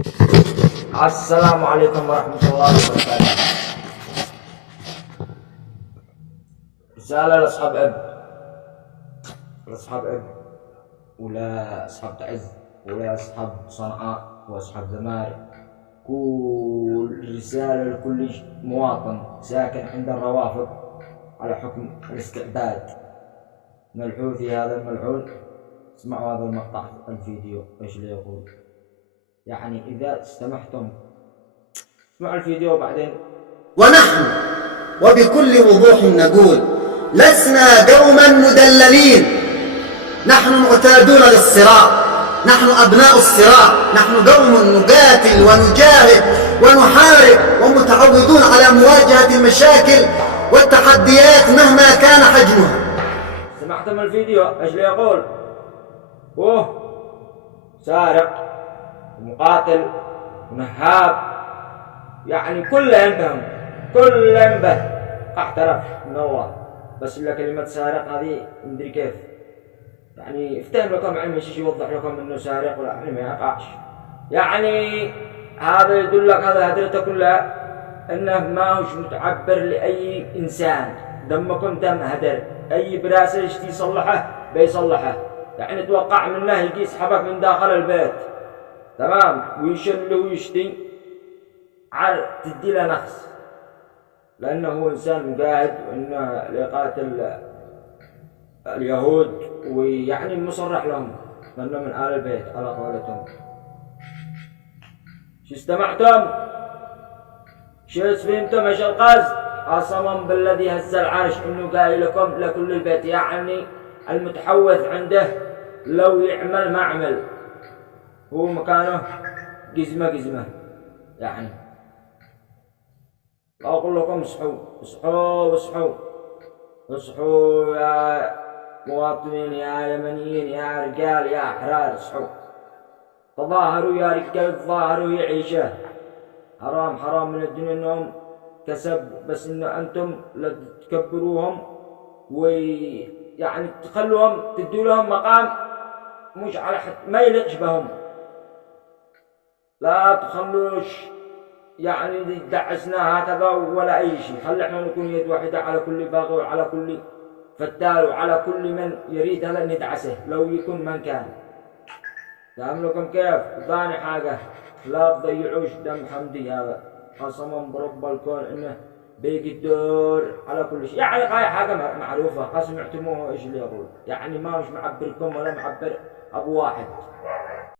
السلام عليكم ورحمة الله وبركاته. رسالة لأصحاب أب ولا أصحاب تعز ولا أصحاب صنعاء وأصحاب زمارك. كل رسالة لكل مواطن ساكن عند الروافد على حكم الاستعباد من الحوثي هذا الملعون. اسمعوا هذا المقطع الفيديو ايش اللي يقول. يعني إذا استمحتم اسمعوا الفيديو بعدين. ونحن وبكل وضوح نقول لسنا قوما مدللين، نحن معتادون للصراع، نحن أبناء الصراع، نحن قوم نقاتل ونجاهد ونحارب ومتعودون على مواجهة المشاكل والتحديات مهما كان حجمها. سمعتم الفيديو ايش اللي يقول؟ سارق ومقاتل ونهاب، يعني كله ينبهم، كله ينبه. اعترف من الله، بس الا كلمة سارق هذه مدري كيف، يعني افتهم لكم علم ايش يوضح لكم انه سارق ولا يعني ما يقعش. يعني هذا يدل لك، هذا هدرته كلها انه ما هوش متعبر لاي انسان. دمكم دم هدر، اي براسه يشتي يصلحه بيصلحه. يعني توقع منه يجي يسحبك من داخل البيت تمام ويشل ويشتي تدي له نقص، لانه هو انسان مجاهد وانه ليقاتل اليهود، ويعني مصرح لهم لانه من آل البيت على قولتهم. شو استمعتم؟ شو فهمتم ايش القصد؟ قسما بالذي هز العرش انه قايل لكم لكل البيت، يعني المتحوث عنده لو يعمل ما عمل، هو مكانه قزمة. يعني أقول لكم اصحوا يا مواطنين، يا يمنيين، يا رجال، يا أحرار، اصحوا تظاهروا يا رجال، تظاهروا يعيشه. حرام من الدنيا انهم كسب، بس ان انتم لا تكبروهم ويعني تخلوهم تدوا لهم مقام مش على حد ما يليقش بهم. لا تخلوش يعني دعسنا هكذا ولا اي شيء. خلي احنا نكون يد واحده على كل باغي وعلى كل فتال وعلى كل من يريد هذا ندعسه لو يكون من كان. فهم لكم كيف؟ ثاني حاجه لا تضيعوش دم حمدي هذا، قسما برب الكون انه بيقدر على كل شيء. يعني هاي حاجه معروفه، قسم اعتموه ايش اللي يقول، يعني ما مش معبركم ولا معبر ابو واحد.